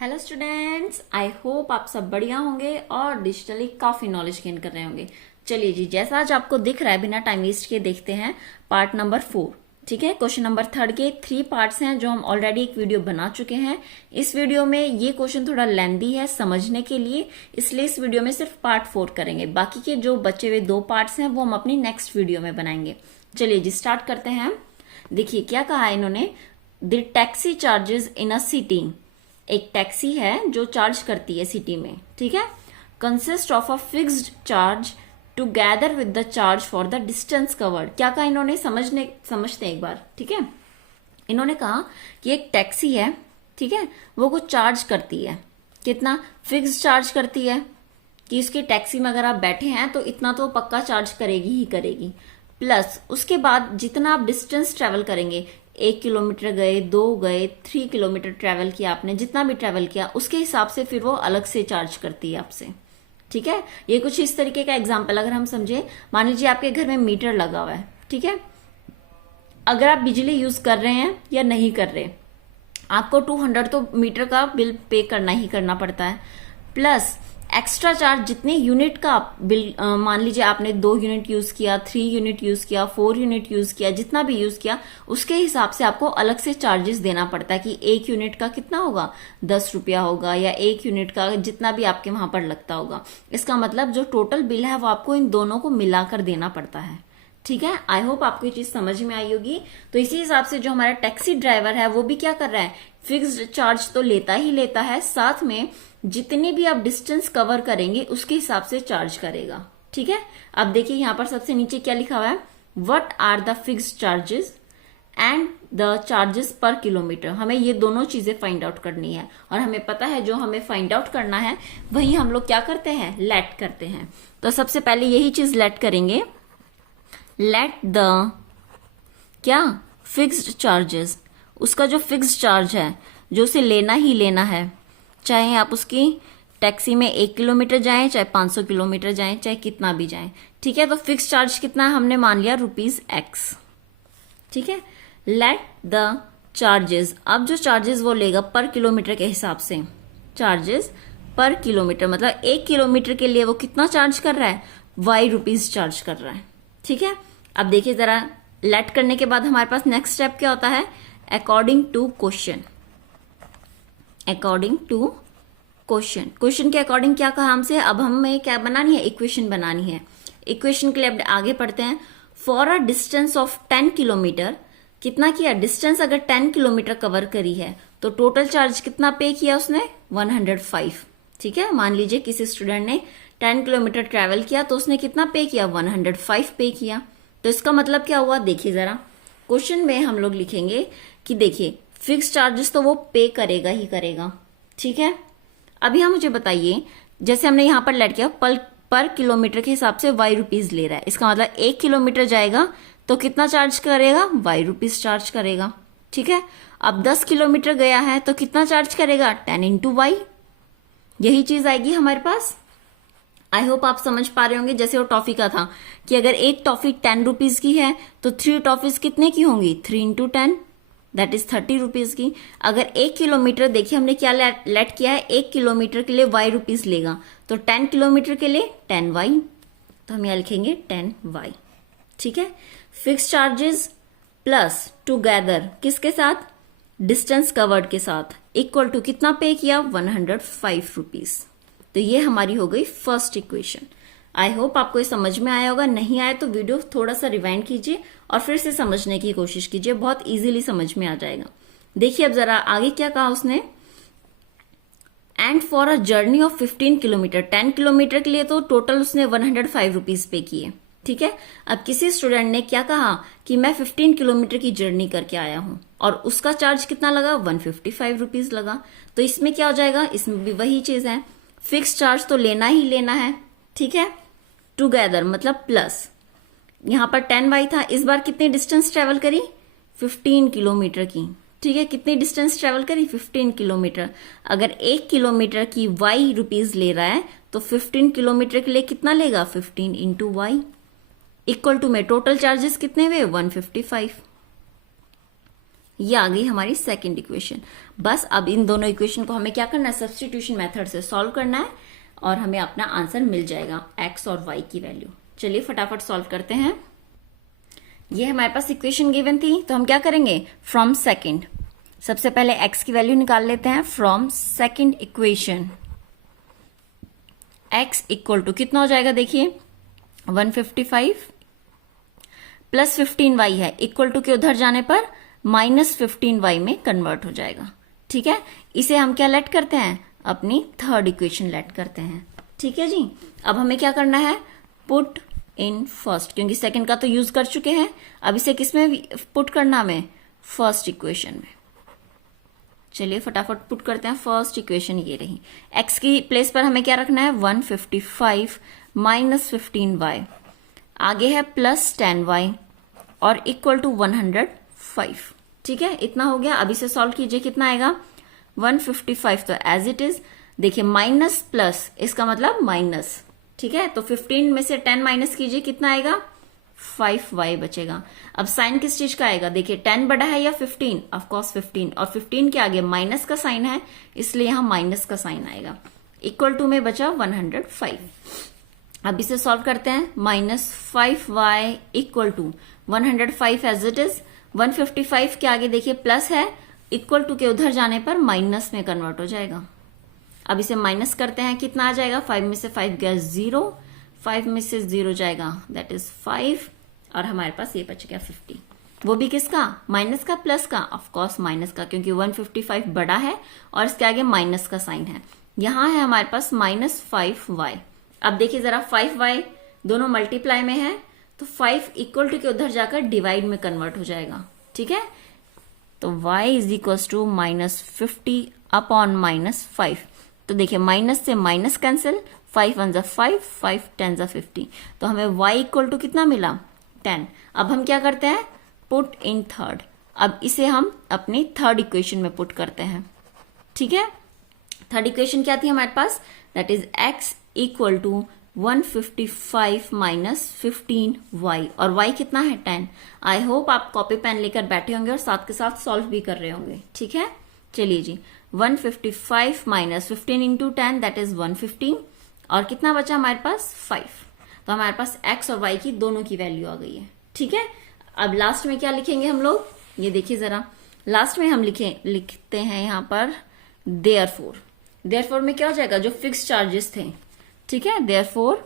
Hello students, आई hope आप सब बढ़िया होंगे और डिजिटली काफी नॉलेज गेन कर रहे होंगे। चलिए जी, जैसा आज आपको दिख रहा है, बिना टाइम वेस्ट किए देखते हैं पार्ट नंबर 4। ठीक है, क्वेश्चन नंबर 3 के 3 पार्ट्स हैं जो हम ऑलरेडी एक वीडियो बना चुके हैं। इस वीडियो में ये क्वेश्चन थोड़ा लेंदी है समझने के लिए, इसलिए इस वीडियो में सिर्फ पार्ट 4 करेंगे। बाकी के जो बचे हुए 2 पार्ट्स हैं वो हम अपनी नेक्स्ट वीडियो में बनाएंगे। चलिए जी, स्टार्ट करते हैं। देखिए क्या कहा है इन्होंने, the taxi charges in a city. एक टैक्सी है जो चार्ज करती है सिटी में, ठीक है। Consist of a fixed charge together with the charge for the distance covered. क्या कहा इन्होंने, समझते हैं एक बार, ठीक है। इन्होंने कहा कि एक टैक्सी है, ठीक है, वो कुछ चार्ज करती है। कितना फिक्स्ड चार्ज करती है कि उसकी टैक्सी में अगर आप बैठे हैं तो इतना तो पक्का चार्ज करेगी ही करेगी। प्लस उसके बाद जितना आप डिस्टेंस ट्रेवल करेंगे, 1 किलोमीटर गए, 2 गए, 3 किलोमीटर ट्रेवल किया आपने, जितना भी ट्रेवल किया उसके हिसाब से फिर वो अलग से चार्ज करती है आपसे, ठीक है। ये कुछ इस तरीके का एग्जाम्पल अगर हम समझे, मान लीजिए आपके घर में मीटर लगा हुआ है, ठीक है। अगर आप बिजली यूज कर रहे हैं या नहीं कर रहे, आपको 200 तो मीटर का बिल पे करना ही करना पड़ता है। प्लस एक्स्ट्रा चार्ज जितने यूनिट का बिल, मान लीजिए आपने 2 यूनिट यूज किया, 3 यूनिट यूज किया, 4 यूनिट यूज किया, जितना भी यूज किया उसके हिसाब से आपको अलग से चार्जेस देना पड़ता है कि 1 यूनिट का कितना होगा, 10 रुपया होगा, या 1 यूनिट का जितना भी आपके वहां पर लगता होगा। इसका मतलब जो टोटल बिल है वो आपको इन दोनों को मिलाकर देना पड़ता है, ठीक है। आई होप आपको ये चीज समझ में आई होगी। तो इसी हिसाब से जो हमारा टैक्सी ड्राइवर है वो भी क्या कर रहा है, फिक्स्ड चार्ज तो लेता ही लेता है, साथ में जितनी भी आप डिस्टेंस कवर करेंगे उसके हिसाब से चार्ज करेगा, ठीक है। अब देखिए यहां पर सबसे नीचे क्या लिखा हुआ है, what are the fixed charges and the charges per kilometre. हमें ये दोनों चीजें फाइंड आउट करनी है, और हमें पता है जो हमें फाइंड आउट करना है वही हम लोग क्या करते हैं, लेट करते हैं। तो सबसे पहले यही चीज लेट करेंगे, लेट द क्या फिक्स्ड चार्जेस, उसका जो फिक्स्ड चार्ज है जो उसे लेना ही लेना है, चाहे आप उसकी टैक्सी में 1 किलोमीटर जाएं, चाहे 500 किलोमीटर जाएं, चाहे कितना भी जाएं, ठीक है। तो फिक्स चार्ज कितना है, हमने मान लिया ₹X, ठीक है। लेट द चार्जेस, अब जो चार्जेस वो लेगा पर किलोमीटर के हिसाब से, चार्जेस पर किलोमीटर मतलब 1 किलोमीटर के लिए वो कितना चार्ज कर रहा है, ₹Y चार्ज कर रहा है, ठीक है। अब देखिए जरा, लेट करने के बाद हमारे पास नेक्स्ट स्टेप क्या होता है, according to question. According to question के अकॉर्डिंग क्या कहा हमसे, अब हमें क्या बनानी है, इक्वेशन बनानी है। इक्वेशन के लिए अब आगे पढ़ते हैं। For a distance of 10 kilometre, कितना किया, डिस्टेंस अगर 10 किलोमीटर कवर करी है तो टोटल चार्ज कितना पे किया उसने, 105, ठीक है। मान लीजिए किसी स्टूडेंट ने 10 किलोमीटर ट्रेवल किया तो उसने कितना पे किया, 105 पे किया। तो इसका मतलब क्या हुआ, देखिए जरा, क्वेश्चन में हम लोग लिखेंगे कि देखिए फिक्स चार्जेस तो वो पे करेगा ही करेगा, ठीक है। अभी हम मुझे बताइए, जैसे हमने यहां पर लेट किया पर किलोमीटर के हिसाब से ₹Y ले रहा है, इसका मतलब 1 किलोमीटर जाएगा तो कितना चार्ज करेगा, ₹Y चार्ज करेगा, ठीक है। अब 10 किलोमीटर गया है तो कितना चार्ज करेगा, 10 इंटू Y, यही चीज आएगी हमारे पास। आई होप आप समझ पा रहे होंगे। जैसे वो टॉफी का था कि अगर एक टॉफी ₹10 की है तो 3 टॉफीज कितने की होंगी, 3 इंटू 10 दैट इज ₹30 की। अगर 1 किलोमीटर, देखिए हमने क्या लेट किया है, 1 किलोमीटर के लिए ₹Y लेगा, तो 10 किलोमीटर के लिए 10Y, तो हम यहां लिखेंगे 10Y, ठीक है। फिक्स चार्जेस प्लस टुगेदर किसके साथ, डिस्टेंस कवर्ड के साथ, इक्वल टू कितना पे किया, ₹105। तो ये हमारी हो गई फर्स्ट इक्वेशन। आई होप आपको ये समझ में आया होगा, नहीं आया तो वीडियो थोड़ा सा रिवाइंड कीजिए और फिर से समझने की कोशिश कीजिए, बहुत इजीली समझ में आ जाएगा। देखिए अब जरा आगे क्या कहा उसने, and for a journey of 15 kilometre, 10 kilometre के लिए तो टोटल उसने ₹105 पे किए, ठीक है। अब किसी स्टूडेंट ने क्या कहा कि मैं 15 किलोमीटर की जर्नी करके आया हूं और उसका चार्ज कितना लगा, ₹155 लगा। तो इसमें क्या हो जाएगा, इसमें भी वही चीज है, फिक्स चार्ज तो लेना ही लेना है, ठीक है। टुगेदर मतलब प्लस, यहां पर 10Y था, इस बार कितनी डिस्टेंस ट्रेवल करी, 15 किलोमीटर की, ठीक है। कितनी डिस्टेंस ट्रेवल करी, 15 किलोमीटर। अगर 1 किलोमीटर की ₹Y ले रहा है तो 15 किलोमीटर के लिए कितना लेगा, 15 इंटू Y, इक्वल टू में टोटल चार्जेस कितने हुए, 155। ये आ गई हमारी सेकंड इक्वेशन। बस अब इन दोनों इक्वेशन को हमें क्या करना है, सब्स्टिट्यूशन मेथड से सॉल्व करना है और हमें अपना आंसर मिल जाएगा x और y की वैल्यू। चलिए फटाफट सॉल्व करते हैं। ये हमारे पास इक्वेशन गिवन थी, तो हम क्या करेंगे, फ्रॉम सेकंड, सबसे पहले x की वैल्यू निकाल लेते हैं। From second equation x equal to कितना हो जाएगा, देखिए 155 प्लस 15y है, इक्वल टू के उधर जाने पर माइनस 15y में कन्वर्ट हो जाएगा। ठीक है, इसे हम क्या लेट करते हैं, अपनी थर्ड इक्वेशन लेट करते हैं। ठीक है जी, अब हमें क्या करना है, पुट इन फर्स्ट, क्योंकि सेकंड का तो यूज कर चुके हैं, अब इसे किस में पुट करना हमें, फर्स्ट इक्वेशन में। चलिए फटाफट पुट करते हैं फर्स्ट इक्वेशन, ये रही। x की प्लेस पर हमें क्या रखना है, 155 माइनस 15y, आगे है प्लस 10y और इक्वल टू 105। ठीक है, इतना हो गया। अब इसे सॉल्व कीजिए, कितना आएगा, 155 तो एज इट इज, देखिए माइनस प्लस, इसका मतलब माइनस। ठीक है, तो 15 में से 10 माइनस कीजिए, कितना आएगा, 5y बचेगा। अब साइन किस चीज का आएगा, देखिए 10 बड़ा है या 15, ऑफ कोर्स 15, और 15 के आगे माइनस का साइन है, इसलिए यहां माइनस का साइन आएगा। इक्वल टू में बचा 105। अब इसे सॉल्व करते हैं, minus 5y equal to 105 as it is, 155 के आगे देखिए प्लस है, इक्वल टू के उधर जाने पर माइनस में कन्वर्ट हो जाएगा। अब इसे माइनस करते हैं, कितना आ जाएगा, 5 में से 5 गया 0, 5 में से 0 जाएगा, दैट इज 5, और हमारे पास ये बच गया 50। वो भी किसका, माइनस का, प्लस का, ऑफ कोर्स माइनस का, क्योंकि 155 बड़ा है और इसके आगे माइनस का साइन है। यहां है हमारे पास माइनस 5y। अब देखिए जरा, 5y दोनों मल्टीप्लाई में है, तो 5 इक्वल टू के उधर जाकर डिवाइड में कन्वर्ट हो जाएगा। ठीक है, तो y is equal to minus 50 upon minus 5। तो देखिए माइनस से माइनस कैंसिल, 5 1 जा 5, 5 10 जा 50, तो हमें y इक्वल टू कितना मिला, 10। अब हम क्या करते हैं, पुट इन थर्ड। अब इसे हम अपनी थर्ड इक्वेशन में पुट करते हैं। ठीक है, थर्ड इक्वेशन क्या थी हमारे पास, that is x equal to 155 minus 15y, और y कितना है, 10। आई होप आप कॉपी पेन लेकर बैठे होंगे और साथ के साथ सॉल्व भी कर रहे होंगे। ठीक है, चलिए जी, 155 माइनस 15 इंटू 10 दैट इज 115, और कितना बचा हमारे पास, 5। तो हमारे पास x और y की दोनों की वैल्यू आ गई है। ठीक है, अब लास्ट में क्या लिखेंगे हम लोग, ये देखिए जरा, लास्ट में हम लिखते हैं यहाँ पर देयरफॉर में क्या हो जाएगा, जो फिक्स्ड चार्जेस थे। ठीक है, देयरफॉर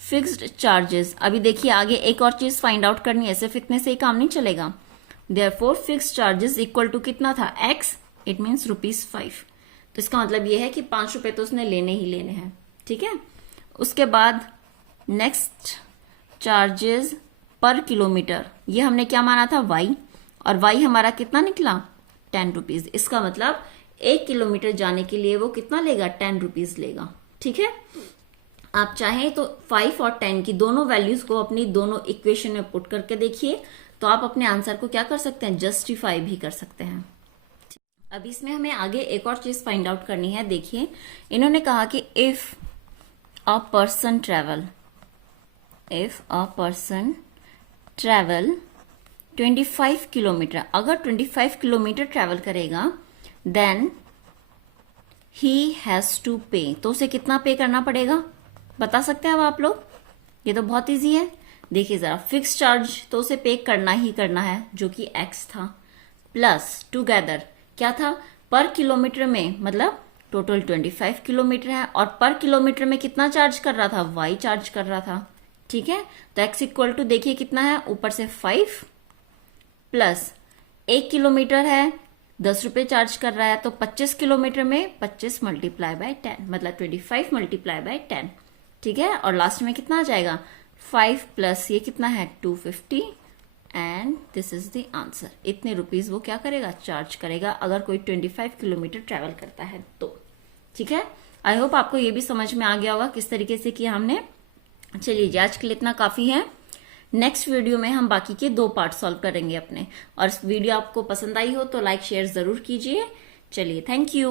फिक्स्ड चार्जेस। अभी देखिए आगे एक और चीज फाइंड आउट करनी है, सिर्फ इतने से ही काम नहीं चलेगा। Therefore fixed charges equal to कितना था, x, इट मीन्स ₹5। तो इसका मतलब ये है कि 5 रुपए तो उसने लेने ही लेने हैं। ठीक है, उसके बाद नेक्स्ट चार्जेस पर किलोमीटर, ये हमने क्या माना था, y, और y हमारा कितना निकला, 10 रुपीज। इसका मतलब 1 किलोमीटर जाने के लिए वो कितना लेगा, 10 रुपीज लेगा। ठीक है, आप चाहें तो 5 और 10 की दोनों वैल्यूज को अपनी दोनों इक्वेशन में पुट करके देखिए, तो आप अपने आंसर को क्या कर सकते हैं, जस्टिफाई भी कर सकते हैं। अब इसमें हमें आगे एक और चीज फाइंड आउट करनी है। देखिए इन्होंने कहा कि if a person travel 25 kilometre, अगर 25 किलोमीटर ट्रेवल करेगा, देन ही हैज टू पे, तो उसे कितना पे करना पड़ेगा, बता सकते हैं अब आप लोग, ये तो बहुत इजी है। देखिए जरा, फिक्स चार्ज तो उसे पे करना ही करना है, जो कि x था, प्लस टुगेदर क्या था, पर किलोमीटर में, मतलब टोटल 25 किलोमीटर है, और पर किलोमीटर में कितना चार्ज कर रहा था, y चार्ज कर रहा था। ठीक है, तो x इक्वल टू देखिए कितना है, ऊपर से 5 प्लस 1 किलोमीटर है, 10 रुपए चार्ज कर रहा है, तो 25 किलोमीटर में 25 मल्टीप्लाई बाय 10, मतलब 25 मल्टीप्लाई बाय 10। ठीक है, और लास्ट में कितना आ जाएगा, 5 प्लस ये कितना है, 250, and this is the answer. इतने रुपीज वो क्या करेगा, चार्ज करेगा, अगर कोई 25 किलोमीटर ट्रेवल करता है तो। ठीक है, आई होप आपको ये भी समझ में आ गया होगा किस तरीके से किया हमने। चलिए जी, आज के लिए इतना काफी है। नेक्स्ट वीडियो में हम बाकी के 2 पार्ट सॉल्व करेंगे अपने, और वीडियो आपको पसंद आई हो तो लाइक शेयर जरूर कीजिए। चलिए, थैंक यू।